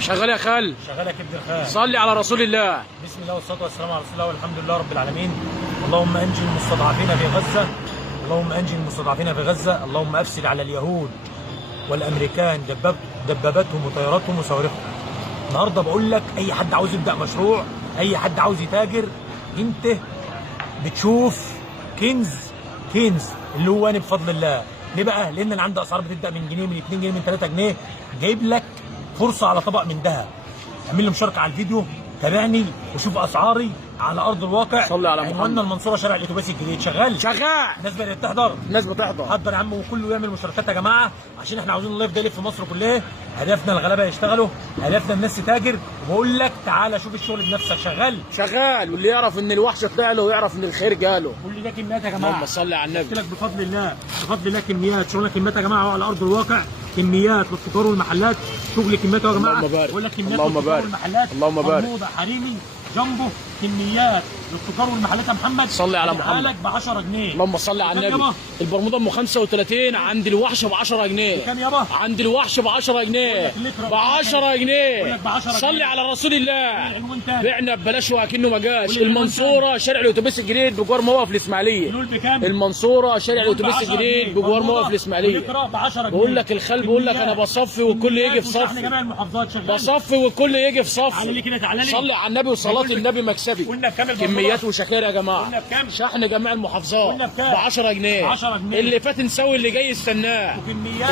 شغال يا خال. شغالك ابن الخال. صلي على رسول الله. بسم الله والصلاه والسلام على رسول الله والحمد لله رب العالمين. اللهم انجي المستضعفين في غزه، اللهم انجي المستضعفين في غزه، اللهم افسد على اليهود والامريكان دباباتهم وطياراتهم وصواريخهم. النهارده بقول لك اي حد عاوز يبدا مشروع، اي حد عاوز يتاجر، انت بتشوف كنز اللي هو انا بفضل الله. ليه بقى؟ لان انا عندي اسعار بتبدا من جنيه، من 2 جنيه، من 3 جنيه. جايب لك فرصه على طبق من ذهب. اعمل لي مشاركه على الفيديو، تابعني وشوف اسعاري على ارض الواقع. صلي على محمد. عنواننا المنصوره، شارع الاتوبيس الجديد. شغال الناس بدات تحضر، الناس بتحضر. حضر يا عم، وكله يعمل مشاركات يا جماعه، عشان احنا عاوزين اللايف ده يلف في مصر كلها. هدفنا الغلابه يشتغلوا، هدفنا الناس تتاجر. وبقول لك تعالى شوف الشغل بنفسك. شغال واللي يعرف ان الوحش طلع له ويعرف ان الخير جاله. كل ده كميات يا جماعه. اللهم صل على النبي. قلت لك بفضل الله كميات، شغل كميات يا جماعه على ارض الواقع. كميات للتجار والمحلات، شغل كميات يا جماعه. اللهم بارك. بقول لك كميات اللهم للتجار بارك. والمحلات. اللهم بارك. موضه حريمي جنبه كميات للتجار والمحلات يا محمد. صلي على محمد. لك ب 10 جنيه. اللهم صل على النبي. البرموده ام 35 عند الوحش ب 10 جنيه. كام يابا؟ عند الوحش ب 10 جنيه. ب 10 جنيه. صلي على رسول الله. بعنا ببلاش واكنه ما جاش. المنصوره شارع الاتوبيس الجديد بجوار موقف الاسماعيليه. المنصوره شارع الاتوبيس الجديد بجوار موقف الاسماعيليه. بقول لك الخال، بقول لك انا بصفي والكل يجي في صف. بصفي والكل يجي في صف. صلي على النبي وصلاه النبي مكسبي. كميات وشكاير يا جماعه. شحن جميع المحافظات ب 10 جنيه. اللي فات نساه واللي جاي يستناه.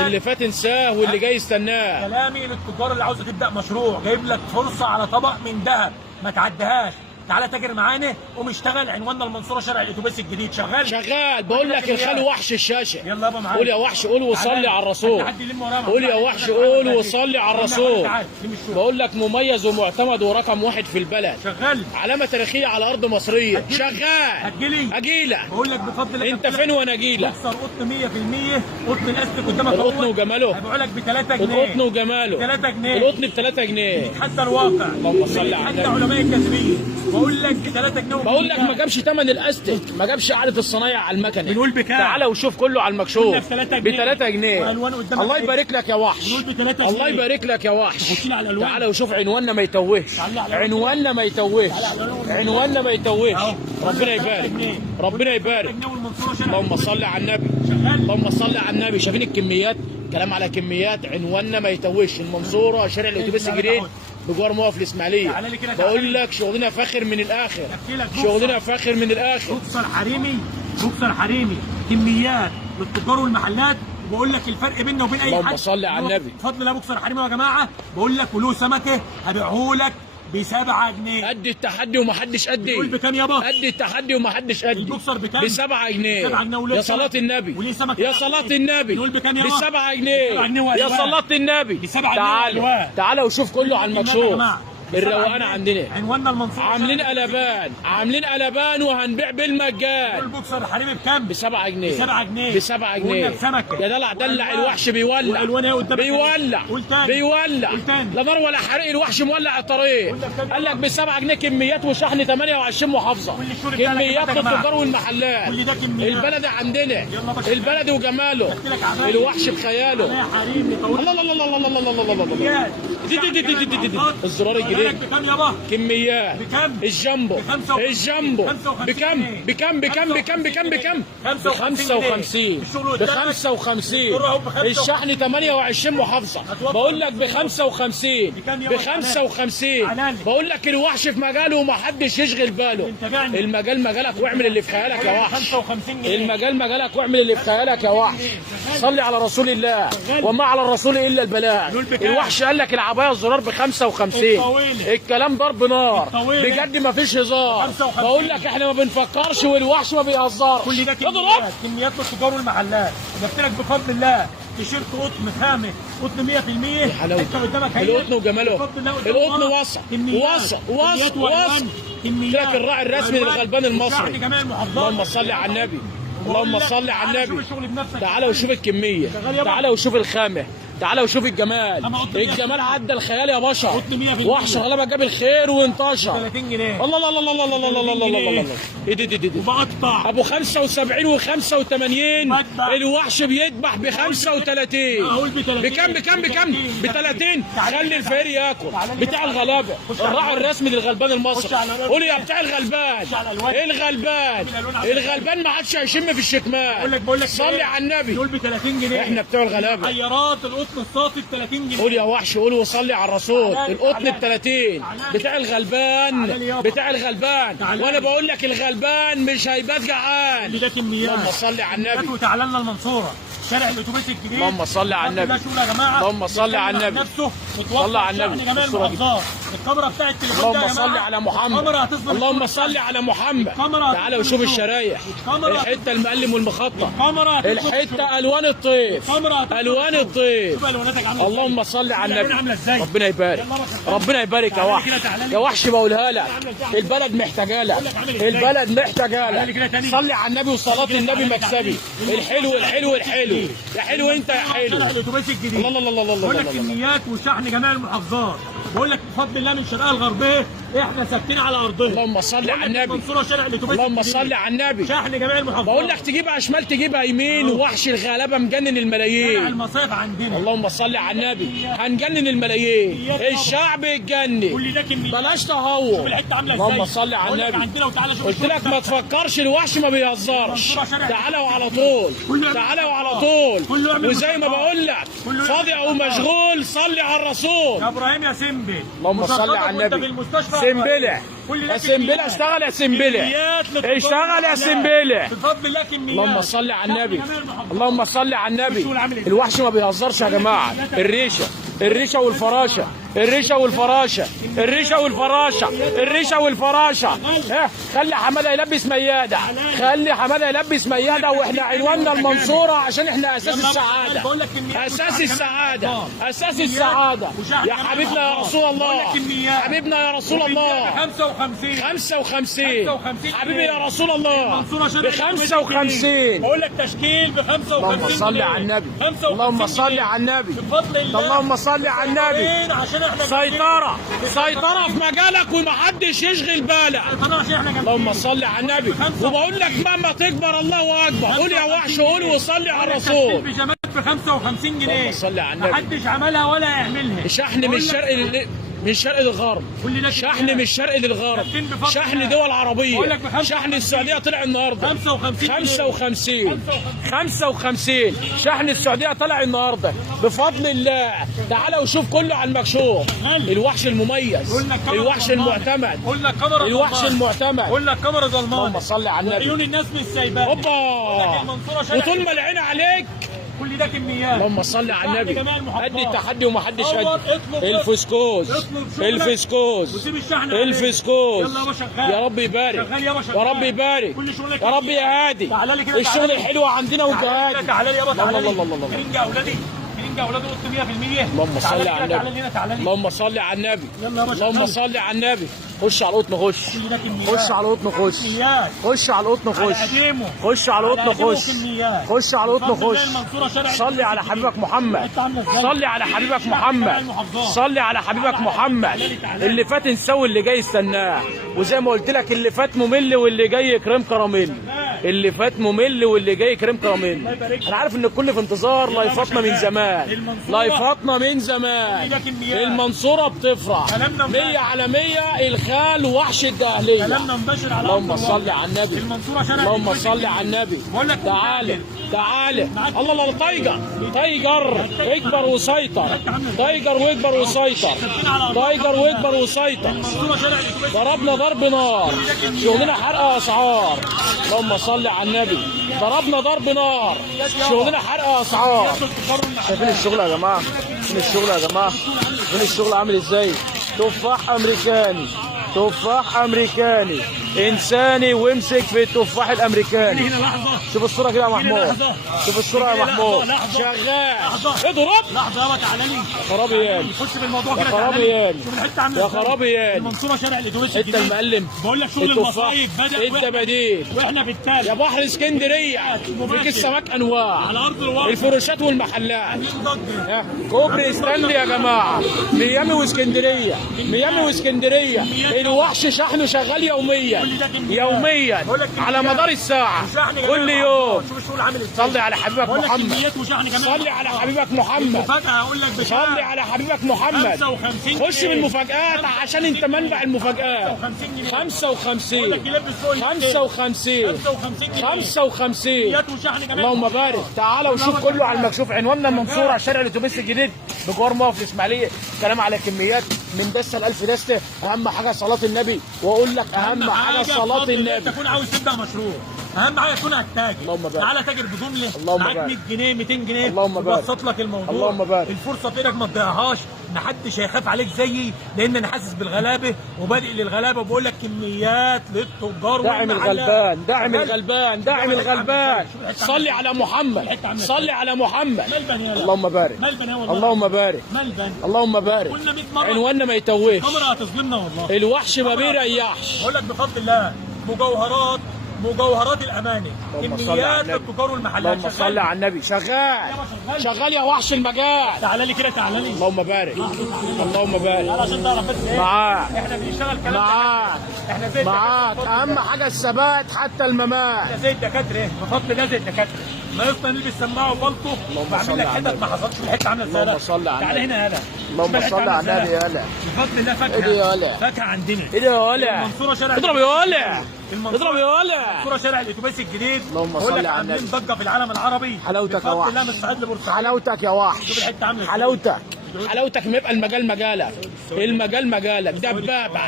اللي فات نساه واللي جاي يستناه. كلامي للتجار اللي عاوزه تبدا مشروع، جايب لك فرصه على طبق من ذهب ما تعديهاش. تعالى تاجر معانا قوم اشتغل. عنواننا المنصوره شارع الاتوبيس الجديد. شغال. بقول لك الخال وحش الشاشه. يلا يابا معايا. قول يا وحش، قول وصلي على الرسول. قول يا وحش، قول وصلي على الرسول. بقول لك مميز ومعتمد ورقم واحد في البلد. شغال. علامه تاريخيه على ارض مصريه. شغال. اجيلك. بقول لك بفضل الله. انت فين وانا اجيلك؟ اكثر قطن 100%. قطن الاستك قدامك. القطن وجماله. هبيعه لك ب 3 جنيه. القطن وجماله. 3 جنيه. القطن ب 3 جنيه. بيتحدى الواقع. اللهم صل على النبي. بيتحدى علماء الكاسبين. بقول لك ب 3 جنيه. بقول لك ما جابش ثمن الاستك، ما جابش قعده الصنايع على المكنه. بنقول بكام؟ تعالى وشوف كله على المكشوف. ب 3 جنيه. والوان قدامك. الله يبارك لك يا وحش. بنقول ب 3 جنيه. الله يبارك لك يا وحش. خش لي على الالوان. تعالى وشوف عنواننا ما يتوهش. عنواننا ما يتوهش. عنواننا ما يتوهش. ربنا يبارك. ربنا يبارك. اللهم صل على النبي. اللهم صل على النبي. شايفين الكميات؟ كلام على كميات. عنواننا ما يتوهش. المنصوره شارع الاتوبيس الجديد بجوار موقف الاسماعيليه. بقول لك شغلنا فاخر من الاخر. شغلنا فاخر من الاخر. بوكسر حريمي كميات للتجار والمحلات. وبقول لك الفرق بيننا وبين اي حد. اللهم صل على النبي. بفضل الله بوكسر حريمي يا جماعه. بقول لك وله سمكه هبيعه لك ب 7 جنيه. قد التحدي ومحدش قدي. بتقول بكام يابا؟ قد التحدي ومحدش قدي. البوكسر بكام؟ ب 7 جنيه. 7 جنيه يا صلاة النبي. وليه سمكه؟ يا صلاة النبي. بتقول بكام يابا؟ ب 7 جنيه. يا صلاة النبي. ب 7 جنيه. تعالى وشوف كله على المكشوف. الروقان عندنا. عنواننا المنصوره. عاملين قلبان وهنبيع بالمجان. البوكسر الحريمي بكام؟ ب 7 جنيه. ب 7 جنيه. بسمكه. يا دلع الوحش بيولع. بيولع. لا نار ولا حريق، الوحش مولع الطريق. قال لك ب 7 جنيه كميات وشحن 28 محافظه. كميات للتجار والمحلات. البلد عندنا. البلد وجماله. الوحش بخياله. الله الله الله الله الله الله الله الله. الزرار الجديد. بكام يابا؟ كميات. بكام؟ الجامبو بكام؟ ب 55. ب 55. الشحن 28 محافظه. بقول لك ب 55. ب 55. بقول لك الوحش في مجاله ومحدش يشغل باله. المجال مجالك واعمل اللي في خيالك يا وحش. المجال مجالك واعمل اللي في خيالك يا وحش. صلي على رسول الله. وما على الرسول الا البلاغ. الوحش قال لك العبايه الزرار ب 55. الكلام ضرب نار بجد، ما فيش هزار. بقول لك احنا ما بنفكرش والوحش ما بيهزرش. كل ده كميات للتجار والمحلات. جبت لك بفضل الله تيشيرت قطن خامس، قطن 100%. انت قدامك القطن وجماله. القطن وسط. قلت لك الراعي الرسمي للغلبان المصري. اللهم صل على النبي. اللهم صل على النبي. تعالى وشوف الكميه. تعالى وشوف الخامه. تعالى وشوف الجمال. الجمال عدى الخيال يا باشا. وحش غلبه جاب الخير وانتشر. 30 جنيه. الله الله الله الله الله الله الله الله الله. ايه دي وبقطع ابو 75 و85. الوحش بيذبح ب 35. بكام ب 30. خلي الفقير ياكل. بتاع الغلابه الراعي الرسمي للغلبان المصري. قول يا بتاع الغلبان. الغلبان ما عادش هيشم في الشكمان. صلي على النبي. دول ب 30 جنيه. احنا بتوع الغلابه. حيارات القطن الصافي ب 30 جنيه. قول يا وحش قول وصلي على الرسول. القطن ب 30. بتاع الغلبان. وانا بقول لك الغلبان مش هيبات جعان. اللي ده كميات. اللهم صل على النبي. وتعالى لنا المنصوره شارع الاتوبيس الجديد. اللهم صل على النبي. يا جماعه. اللهم صل على النبي. صل على النبي. جميع المحافظات. الكاميرا بتاعت التليفون ده يا اللهم جماعه. صل على محمد. اللهم صل على محمد. تعالى وشوف الشرايح. الحته المقلم والمخطط. الحته الوان الطيف. الوان الطيف. اللهم صل على النبي. ربنا يبارك. ربنا يبارك يا وحش. يا وحش بقولها لك. البلد محتاجه لك. البلد محتاجه لك. صلي على النبي وصلاه النبي مكسبي. الحلو الحلو الحلو. يا حلو انت يا حلو. الاتوبيس الجديد. الله الله الله الله. بقول لك كميات وشحن جميع المحافظات. بقول لك بفضل الله من الشرقيه الغربيه احنا ثابتين على ارضنا. اللهم صل على النبي. المنصوره شارع الاتوبيس. اللهم صل على النبي. شحن جميع المحافظات. بقول لك تجيبها شمال تجيبها يمين. ووحش الغلابه مجنن الملايين. المصايف عندنا. اللهم صل على النبي. هنجنن الملايين. الشعب يتجنن. كل ده كميات. بلاش تهور. اللهم صل على النبي. عندنا وتعالى شوف. قلت لك ما تفكرش الوحش ما بيهزرش. تعالى وعلى طول. تعالى وعلى طول. وزي ما بقول لك فاضي او مشغول صلي على الرسول. يا ابراهيم يا سمبل. اللهم صل على النبي. سمبله يا سمبله اشتغل يا سمبله. اشتغل يا سمبله. بفضل الله كميات. اللهم صل على النبي. اللهم صل على النبي. الوحش ما بيهزرش يا جماعه. الريشه والفراشه. الريشه والفراشه. خلي حماده يلبس مياده. واحنا عنواننا المنصوره عشان احنا اساس السعاده. اساس السعاده. يا حبيبنا يا رسول الله. حبيبنا يا رسول الله. 55. حبيبي يا رسول الله. ب 55. بقول لك تشكيل ب 55. اللهم صل على النبي. اللهم صل على النبي. بفضل الله. اللهم صل على النبي. عشان احنا سيطرة في مجالك ومحدش يشغل بالك. اللهم صل على النبي. وبقول لك مهما تكبر الله اكبر. قول يا وحش قول وصلي على الرسول. بيجامات ب 55 جنيه. اللهم صل على النبي. محدش عملها ولا يعملها. شحن من الشرق للغرب. شحن من الشرق للغرب. شحن دول عربيه. شحن السعوديه طلع النهارده 55. شحن السعوديه طلع النهارده بفضل الله. تعالى وشوف كله على المكشوف. الوحش المميز. الوحش المعتمد. الوحش المعتمد. قول لك كاميرا ظلمان. اللهم صل على النبي. عيون الناس مش سايباها. هوبا. وطول ما العين عليك. كل ده كميات. اللهم صل على النبي. قد التحدي ومحدش قد. الفسكوز. يا رب يبارك. يا رب يبارك. يا رب يا هادي. الشغل الحلو عندنا وانت هادي. تعالى لي يابا. الله الله الله الله. فرنجة اولادي قط 100%. اللهم صل على النبي. اللهم صل على النبي. اللهم صل على النبي. خش على القطن خش. خش على القطن خش. خش على القطن خش. خش على القطن خش. خش على القطن خش. صلي على حبيبك محمد. صلي على حبيبك محمد. صلي على حبيبك محمد. اللي فات نسوي اللي جاي استناه. وزي ما قلت لك اللي فات ممل واللي جاي كريم كراميل. اللي فات ممل واللي جاي كريم كراميل. انا عارف ان الكل في انتظار لايفاتنا من زمان. المنصوره بتفرح 100 على 100. الخال وحش الجاهليه. اللهم صل على النبي. اللهم صل على النبي. تعالى الله الله. تايجر اكبر وسيطر. ضربنا ضرب نار. شغلنا حرق اسعار. اللهم صل على النبي. ضربنا ضرب نار. شغلنا حرق اسعار. شايفين الشغل يا جماعه؟ شايفين الشغل عامل ازاي؟ تفاح امريكاني. تفاح امريكاني انساني، وامسك في التفاح الامريكاني. هنا لحظه، شوف الصوره كده يا محمود، شوف الصوره يا محمود، شغال اضرب. لحظه يابا تعالى لي، يا خرابي يعني، خش في الموضوع يا كده. خرابي يعني، شوف الحته عامله يا ازاي. خرابي يعني. المنصوره شارع الاتوبيس انت المقلم، بقول لك شغل التفاح المصايب بدا انت بديل واحنا بالتالي يا بحر اسكندريه، فيك السمك انواع، على ارض الواقع. الفروشات والمحلات. ضجه كوبري ستانلي يا جماعه، ميامي واسكندريه، ميامي واسكندريه، الوحش شحنه شغال يوميا يوميا على مدار الساعه، كل يوم. شوف الشغل عامل ازاي. صلي على حبيبك بقول لك محمد، كميات وشحن كمان. صلي على حبيبك محمد، مفاجاه هقول لك بشحن. صلي على حبيبك محمد. 55 خش بالمفاجآت عشان انت منبع المفاجآت. 55 كميات وشحن كمان. اللهم بارك. تعالى وشوف كله على المكشوف. عنواننا المنصوره، شارع الاتوبيس الجديد بجوار موقف الاسماعيليه. كلام على كميات من دسه ل1000 دسته. اهم حاجه صلاه النبي، واقول لك اهم حاجه صلاه النبي. تكون عاوز تبدا مشروع، اهم حاجه تكون هتتاجر. اللهم بارك. تعالى تاجر بجمله، اللهم معاك بارك. 100 جنيه 200 جنيه، اللهم بارك. ببسط لك الموضوع. اللهم بارك. الفرصه في ايدك ما تضيعهاش، محدش هيخاف عليك زيي، لان انا حاسس بالغلابه وبادئ للغلابه، وبقول لك كميات للتجار داعم الغلبان، داعم الغلبان، داعم الغلبان. صلي على محمد، صلي على محمد. ملبن يا اللهم بارك، ملبن يا والله. اللهم بارك، ملبن. اللهم بارك. قلنا 100 مره عنواننا ما يتوهش، الكاميرا هتظلمنا والله. الوحش ما بيريحش. بقول لك بفضل الله مجوهرات الاماني، اللهم صل على كميات النبي. للتجار والمحلات. اللهم صل على النبي. شغال شغال يا وحش المجال. تعالى لي كده، تعالى لي. اللهم بارك، اللهم بارك. عشان تعرف بس ايه، معاك احنا بنشتغل كلام معاك احنا زي معاك. اهم حاجه الثبات حتى الممات. احنا زي الدكاتره، بفضل الله زي الدكاتره. ما يفضل نلبس سماعه وبلطو وبعمل لك حتت ما حصلش في الحته عامله ازاي. اللهم صل على تعالى النبي. هنا يالا. اللهم صل على النبي. يالا بفضل الله ايه ده يالا؟ فاكهه عندنا. ايه ده يالا؟ المنصوره شارع اضرب يالا، المنصورة- اضرب يالا. المنصوره شارع الاتوبيس الجديد. اللهم بقول صل لك على عاملين النبي. ضجه في العالم العربي. حلاوتك يا بفضل الله وحش، مستعد لبورسعيد. حلاوتك يا وحش، شوف الحته عامله ازاي. حلاوتك حلاوتك ما يبقى المجال مجالك، المجال مجالك. دبابه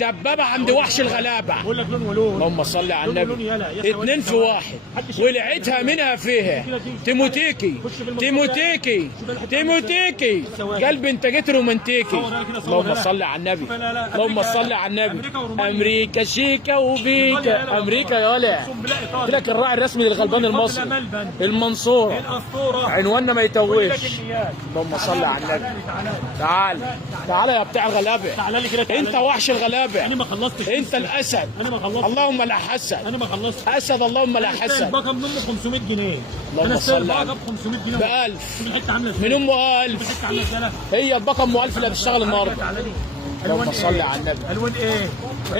دبابه عند وحش الغلابه. بقول لك لون ولون. اللهم صل على لون النبي. يلا. يا سواد اتنين في السواد. واحد، محدش ولعتها منها فيها. تيموتيكي تيموتيكي تيموتيكي، قلب انت جيت رومانتيكي. اللهم صل على النبي، اللهم صل على النبي. امريكا شيكا وبيكا، امريكا يالا. اقسم بالله قلت ايطاليا. لك الراعي الرسمي للغلبان المصري، ملبن. المنصوره. الاسطوره. عنواننا ما بقول لك يتوهش. النيات. اللهم صل على النبي. تعالى تعال تعال يا بتاع الغلابه، تعالى لي كده. انت وحش الغلابه، انا ما خلصتش. انت الاسد. انا ما خلصتش. اللهم لا حسد، انا ما خلصتش. اسد اللهم لا حسد. الباقه من امه 500 جنيه. اللهم انا صل على الباقه النبي. ب 500 جنيه. ب1000 شوف الحته عامله ازاي. من امه شوف 1000. الحته عامله ازاي. هي الباقه ام 1000 اللي هتشتغل النهارده. تعالى لي. اللهم ألوان صل إيه؟ على النبي. الوان ايه؟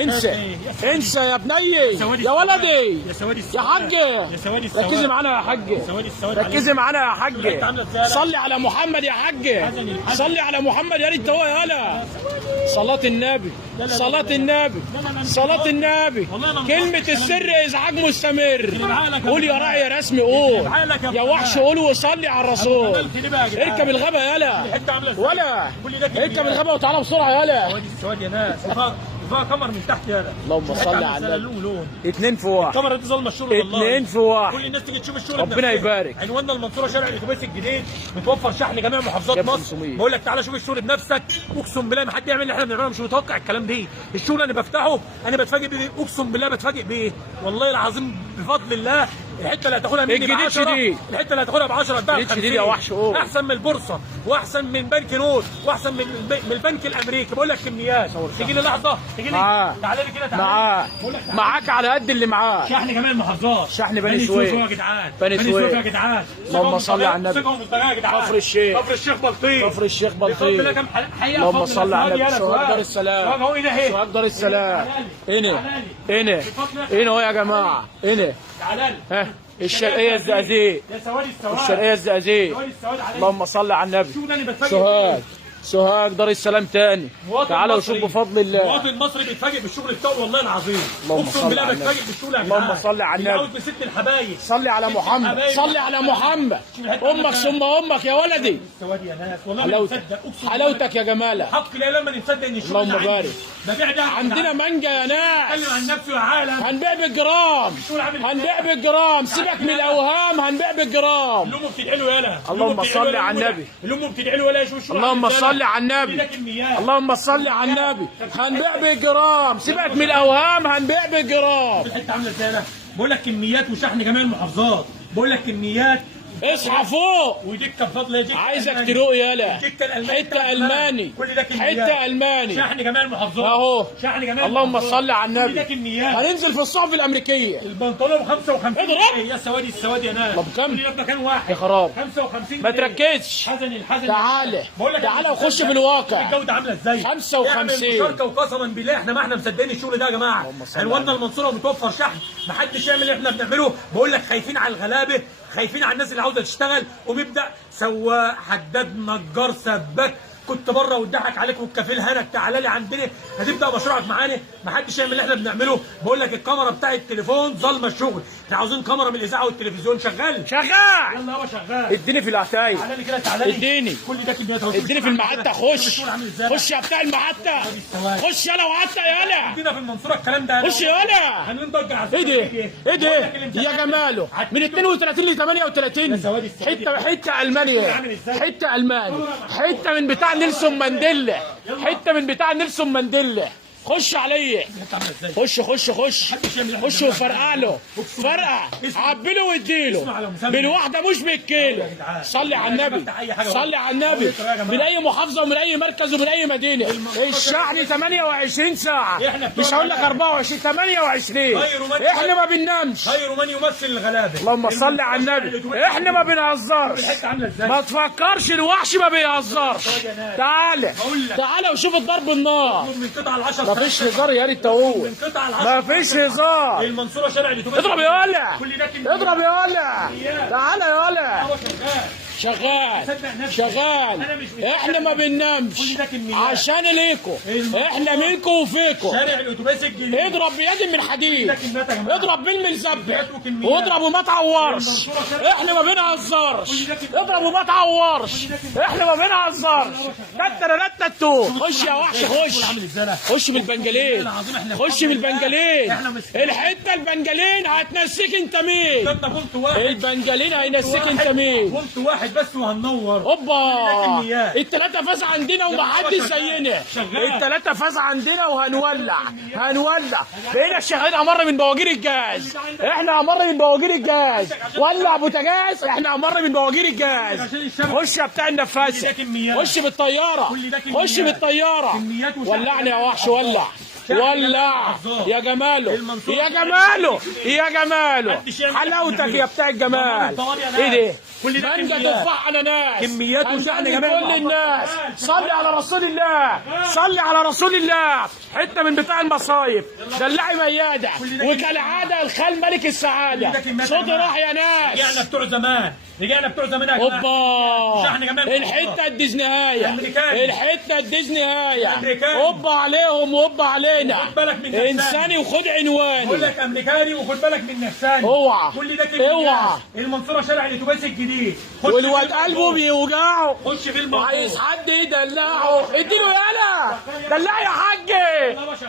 انسى إيه؟ انسى يا بني، سواد يا السواد. ولدي، يا سواد يا السواد. حاجه. يا سواد السواد. ركزي معانا يا حاجه، سواد السواد. ركزي معانا يا الحتة حاجه. عاملة إزاي؟ صلي على محمد يا حاجه، صلي على محمد يا ريت هو يالا. صلاة النبي، صلاة النبي، صلاة النبي. كلمة السر إزعاج مستمر. قول يا راعي يا رسمي، قول يا وحش، قول وصلي على الرسول. اركب الغابة يالا، الحته عامله ازاي. ولا اركب الغابة وتعالى بسرعة يالا. سواد السواد يا ناس. وفيها كاميرا من تحت يالا. اللهم صل على النبي. لون لون. اتنين في واحد، الكاميرا دي ظلمه الشغل والله. اتنين في واحد. كل الناس تيجي تشوف الشغل ربنا بنفسها. يبارك. عنواننا المنصوره شارع الاتوبيس الجديد، متوفر شحن جميع محافظات جاب مصر. 500. بقول لك تعالى شوف الشغل بنفسك. اقسم بالله ما حد يعمل اللي احنا بنعمله، مش متوقع الكلام ده. الشغل انا بفتحه انا بتفاجئ بيه، اقسم بالله بتفاجئ بيه والله العظيم بفضل الله. الحته اللي هتاخدها مني الجديد ب 10، شديد. الحته اللي هتاخدها ب 10 اتباع ب الجديد 50. شديد يا وحش، قول. احسن من البورصه، واحسن من بنك نور، واحسن من البنك الامريكي. بقول لك كميات. تيجي لي لحظه، تيجي لي. معاك. تعالى لي كده، تعالى. معاك بقول لك تعالى. معاك على قد اللي معاك. شحن جميع المحافظات. شحن بني سويف يا جدعان. بني سويف يا جدعان. اللهم صل على النبي. ثقة ومنتجات يا جدعان. كفر الشيخ. كفر الشيخ بلطيم. كفر الشيخ بفضل الله بلطيم. كم حقيقة. اللهم بفضل صل الله. على النبي. يلا سواق سواق. دار السلام، سواق اهو. ايه سواق دار السلام. تعالى هنا لي. هنا هنا اهو يا جماعه، هنا تعالى لي. ها الشرقيه الزقازيق، يا سواد السواد. الشرقيه الزقازيق. سواد السواد عليك. اللهم صل على النبي. شوف ده انا بتفاجئ. سوهاج سوهاج دار السلام تاني. مواطن تعالى مصري. وشوف بفضل الله. مواطن مصري بيتفاجئ بالشغل بتاعه والله العظيم. اللهم اقسم صل بالله على النبي. بتفاجئ بالشغل يا جدعان. اللهم صل على اللي النبي. عاوز بست الحبايب. صلي على محمد، صلي على محمد. امك ثم امك يا ولدي. سواد يا ناس والله ما حلاوتك نصدق. اقسم بالله. حلاوتك يا جمالك. حق لا لما نصدق ان الشغل اللهم ده عندي. بارك. ببيع ده عندنا مانجا يا ناس، اتكلم عن نفسه يا عالم. هنبيع بالجرام، هنبيع بالجرام. سيبك من الاوهام، هنبيع بالجرام. اللي امه بتدعي له يالا. اللهم صل على النبي. اللي امه بتدعي له يالا. شوف الشغل اللهم عامل إزاي. صل صل على النبي. ده كميات. اللهم صل على النبي. هنبيع بالجرام، سيبك من الاوهام، هنبيع بالجرام. الحته عامله ازاي؟ انا بقول لك كميات وشحن جميع المحافظات، بقول لك كميات. اصحى فوق. ودكه بفضل الله. عايزك تروق يالا. الدكه الالماني. حته الماني. كل ده كميات. حته الماني. شحن جميع المحافظات اهو. شحن جميع اللهم المحافظات. صل على كل ده النبي. كميات. هننزل في الصحف الامريكيه. البنطلون ب 55 اضرب. يا سوادي السواد يا ناس. طب كم؟ كل ده مكان واحد يا خراب. 55 ما تركزش. الحزن تعالى بقول لك تعالى وخش في الواقع. الجوده عامله ازاي؟ 55. اعمل مشاركه وقسما بالله احنا ما احنا مصدقين الشغل ده يا جماعه. عنواننا المنصوره ومتوفر شحن، ما حدش يعمل اللي احنا بنعمله. بقول لك خايفين على الغلابه، خايفين على الناس اللي عاوزه تشتغل وبيبدا سواق حداد نجار سباك كنت بره واتضحك عليك والكفيل هنك تعالى لي عندنا هتبدا مشروعك معانا. ما حدش يعمل اللي احنا بنعمله. بقول لك الكاميرا بتاع التليفون ظالمه الشغل، احنا عاوزين كاميرا من الاذاعه والتلفزيون. شغال شغال. يلا يابا شغال. اديني في العتايه. تعالى لي كده تعالى لي. اديني. كل ده كميات. اديني في المعتة. خش خش يا بتاع المعتة. خش يلا وعتة يلا. كده في المنصوره الكلام ده. خش يلا. هنضج على ايه ده؟ ايه ده؟ يا جماله من 32 ل 38. حته المانيا. حته الماني. حته من بتاع نيلسون مانديلا. حته من بتاع نيلسون مانديلا. خش عليا. خش خش خش خش وفرقع له. فرقع عبي له واديله بالواحده مش بالكيلو. صلي على النبي. صلي على النبي. من اي محافظه ومن اي مركز ومن اي مدينه. الشحن 28 ساعه، مش هقول لك 24، 28. احنا ما بننامش. خير من يمثل الغلابه. اللهم صل على النبي. احنا ما بنهزرش. ما تفكرش الوحش ما بيهزرش. تعالى تعالى وشوف الضرب النار. من قطع ال10 ما فيش هزار يا ريت تقول. ما فيش هزار. المنصوره شارع الاتوبيس. اضرب يا ولا. اضرب يا ولا. تعالى يا ولا. شغال شغال. احنا ما بننامش عشان ليكوا. احنا منكم وفيكم. شارع الاتوبيس الجديد. اضرب بيد من حديد. اضرب بالملزبة واضرب وما تعورش. احنا ما بنهزرش. اضرب وما تعورش. احنا ما بنهزرش. تترتتو. خش يا وحش. خش بالبنجلين. خش بالبنجلين. الحته البنجلين هتنسيك انت مين. البنجلين هينسيك انت مين. قلت واحد بس وهننور. اوبا. التلاتة فاز عندنا ومحدش زينا. التلاتة فاز عندنا وهنولع. هنولع. بقينا شغالين امر من بواجير الجاز. احنا امر من بواجير الجاز. ولع بوتاجاز. احنا امر من بواجير الجاز. خش يا بتاع النفاثه. خش بالطياره. خش بالطياره. ولعني يا وحش. ولع ولع يا جماله. يا جماله. يا جماله. حلاوتك يا بتاع الجمال. ايه ده؟ مانجا تفاح اناناس. كميات وشحن جميع كل الناس. صلي على رسول الله. صلي على رسول الله. حته من بتاع المصايب. دلعي مياده. وكالعاده الخال ملك السعاده. صوتي راح يا ناس. رجعنا بتوع زمان. رجعنا بتوع زمان يا جماعه. اوبا. شحن جميع الحته الديزنيهايه. الحته الديزنيهايه. امريكاني. اوبا عليهم واوبا علينا. خد بالك من انساني وخد عنواني. بقول لك امريكاني وخد بالك من نفساني. اوعى. كل ده كده. اوعى. المنصوره شارع الاتوبيس الجديد. والواد قلبه بيوجعه. خش في الموضوع. وعايز حد يدلعه. اديله يالا. دلع يا حاج.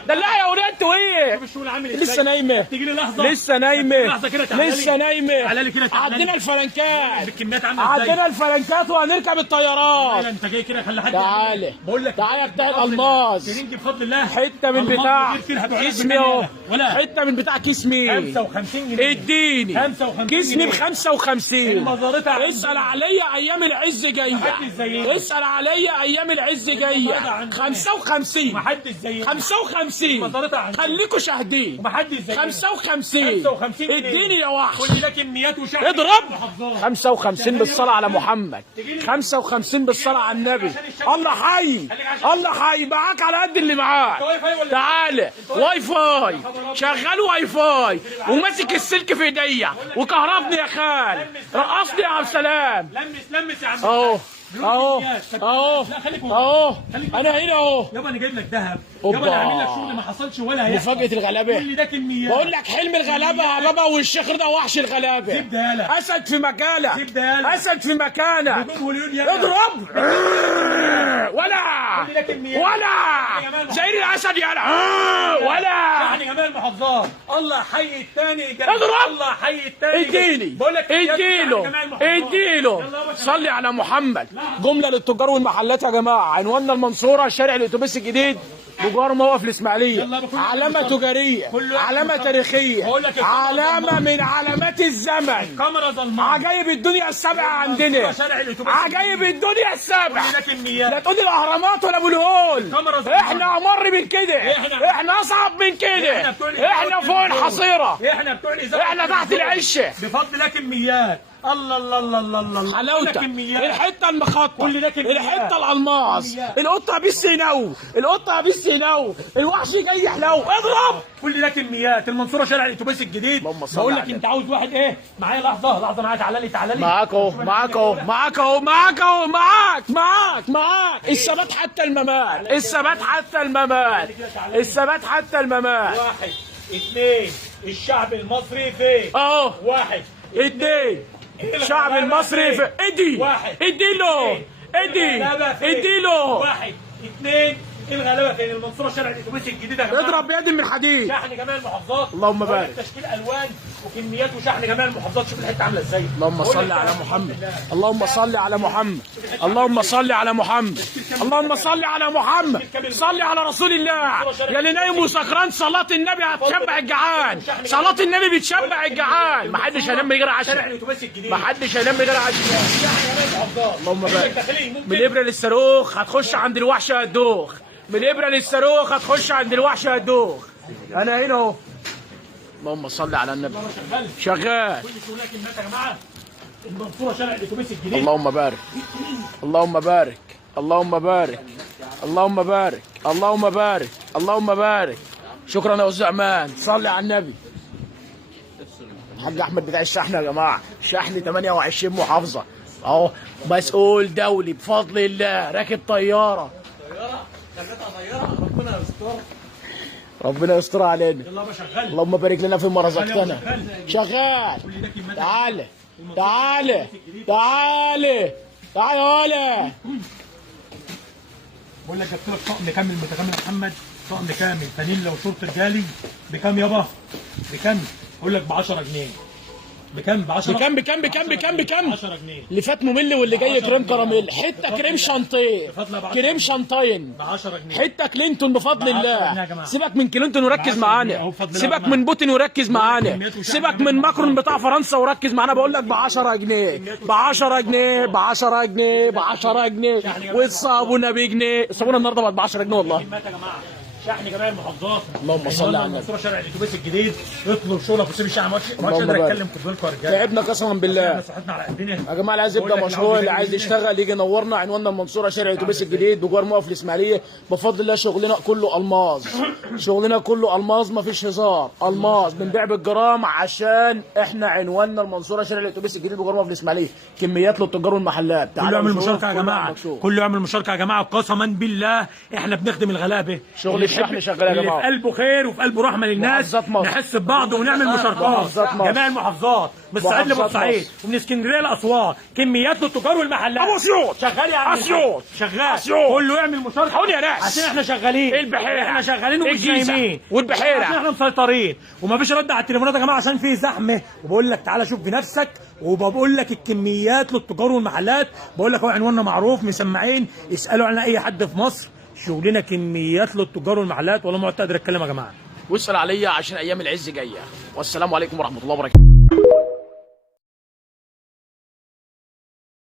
دلع يا ولاد. ايه لسه نايمه. تيجي لي لحظه. لسه نايمه. لحظه كده. لسه نايمه. تعالى لي كده. عندنا الفلنكات. بالكميات عامله ازاي. عندنا الفلنكات وهنركب الطيارات. انت جاي كده خلي حد. تعالى. بقول لك تعالى يا بتاع الالماس. ترنج بفضل الله. حته من بتاع كسمي اهو. حته من بتاع كسمي. 55 جنيه. اديني 55 كسمي ب 55. المزارات. اسال عليا ايام العز جايه. اسال عليا ايام العز جايه. 55. محدش زينا. 55. خليكوا شاهدين. ومحدش زينا. 55. اديني يا وحش. كل ده كميات وشحن. اضرب. 55 بالصلاه على محمد. 55 بالصلاه على النبي. الله حي. الله حي. معاك على قد اللي معاك. تعالى. واي فاي. شغال واي فاي وماسك السلك في ايديا وكهربني يا خال. رقصني يا عبد السلام. لمس يا عم. اهو اهو اهو اهو. انا هنا اهو. يابا انا جايب لك ذهب. يابا انا عامل لك شغل ما حصلش ولا هيحصل. مفاجأة الغلابة. كل ده كميات. بقول لك حلم الغلابة يا بابا والشيخ ده وحش الغلابة. سيب ده يالا. اسد في مكانه. سيب ده يالا. اسد في مكانه. اضرب. ولا ولا زي الاسد يالا. ولا يعني جميع المحافظات. الله حي الثاني. اضرب. الله حي الثاني. اديني. بقول لك اديله. اديله. صلي على محمد. جمله للتجار والمحلات يا جماعه، عنواننا المنصوره، شارع الاتوبيس الجديد بجوار موقف الاسماعيليه. علامه تجاريه، علامه تاريخيه، علامه من علامات الزمن، عجائب الدنيا السبع عندنا، عجائب الدنيا السبع. لا تقول لي الاهرامات ولا ابو الهول، احنا امر من كده، احنا اصعب من كده، احنا فوق الحصيره، احنا تحت العشه بفضل الله كميات. الله الله الله الله الله حلاوتك، الحته المخططه، الحته الالماس، القطه بالسينو، القطه بالسينو، الوحش جاي يحلو، اضرب. كل ده كميات. المنصوره شارع الاتوبيس الجديد. بقول لك انت عاوز واحد ايه معايا؟ لحظه معايا، تعالى لي معاك اهو، معاك الثبات حتى الممات، الثبات حتى الممات، الثبات حتى الممات. 1 2 الشعب المصري فين؟ اهو 1 2 الشعب المصري في ادي، اديله 1 2 الغلابه فين؟ المنصوره شارع الاتوبيس الجديد يا جماعه. اضرب بيد من الحديد. شحن جميع المحافظات. اللهم بارك. تشكيل الوان وكميات وشحن جميع المحافظات. شوف الحته عامله ازاي. اللهم صل على محمد، اللهم صل على محمد، اللهم صل على محمد، اللهم صل على محمد، صل على رسول الله. يا اللي نايم وسكران، صلاه النبي هتشبع الجعان، صلاه النبي بتشبع الجعان. ما حدش هينام من غير عشاء، ما حدش هينام من غير عشاء. اللهم بارك. من الابره للصاروخ هتخش عند الوحش هتدوخ، من الابره للصاروخ هتخش عند الوحش هتدوخ. انا هنا اهو. اللهم صل على النبي. شغال. كل شغلك الناس يا جماعه. المنصوره شارع الاتوبيس الجديد. اللهم بارك، اللهم بارك، اللهم بارك، اللهم بارك، اللهم بارك، اللهم بارك. شكرا يا استاذ امان. صلي على النبي. الحاج احمد بتاع الشحن يا جماعه، شحن 28 محافظه اهو، مسؤول دولي بفضل الله، راكب طياره. ربنا يستر علينا. اللهم بارك لنا فيما رزقتنا. شغال. تعالى تعالى تعالى تعالى ولا. بقول لك جبت لك طقم كامل متكامل يا محمد، طقم كامل فانيلا وشورت رجالي. بكام يابا؟ بكام؟ اقول لك ب 10 جنيه. بكام؟ ب 10. بكام 10 جنيه. اللي فات ممل واللي جاي كريم كراميل، حته كريم شانتيه، كريم شانتاين ب 10 جنيه. حته كلينتون بفضل الله. سيبك من كلينتون وركز معانا، سيبك من بوتين وركز معانا، سيبك من ماكرون بتاع فرنسا وركز معانا. بقول لك ب 10 جنيه، ب 10 جنيه، ب 10 جنيه، ب 10 جنيه. والصابونه بجنيه، الصابونه النهارده بقت ب 10 جنيه والله. شحن جميع المحافظات. اللهم صل على النبي. المنصوره شارع الاتوبيس الجديد. اطلب شغلك وسيب الشحن. ما اقدر اتكلم، خد بالكم يا رجاله. تعبنا قسما بالله صحتنا على قدنا يا جماعه. اللي عايز يبقى مشروع، اللي عايز يشتغل يجي ينورنا. عنواننا المنصوره شارع الاتوبيس الجديد بجوار موقف الاسماعيليه. بفضل الله شغلنا كله الماظ، شغلنا كله الماظ، ما فيش هزار. الماظ بنبيع بالجرام، عشان احنا عنواننا المنصوره شارع الاتوبيس الجديد بجوار موقف الاسماعيليه. كميات للتجار والمحلات. كله يعمل مشاركه يا جماعه، كله يعمل مشاركه يا جماعه. قسما بالله احنا بنخدم الغلابه. شغل الشحن شغال يا جماعه، في قلبه خير وفي قلبه رحمه للناس. نحس ببعض ونعمل مشاركات. جميع المحافظات، من الصعيد لبورسعيد ومن اسكندريه لاسوان. كميات للتجار والمحلات. ابو اسيوط شغال يا عم، اسيوط شغال، كله يعمل مشاركه. حول يا ناس، عشان احنا شغالين. البحيره احنا شغالين ومش نايمين. والبحيره عشان احنا مسيطرين ومفيش رد على التليفونات يا جماعه عشان في زحمه. وبقول لك تعالى شوف بنفسك، وبقول لك الكميات للتجار والمحلات. بقول لك هو عنواننا معروف، مسمعين، اسالوا عن اي حد في مصر. شغلنا كميات للتجار والمحلات. والله ما قادر اتكلم يا جماعه. واسال عليا عشان ايام العز جايه. والسلام عليكم ورحمه الله وبركاته.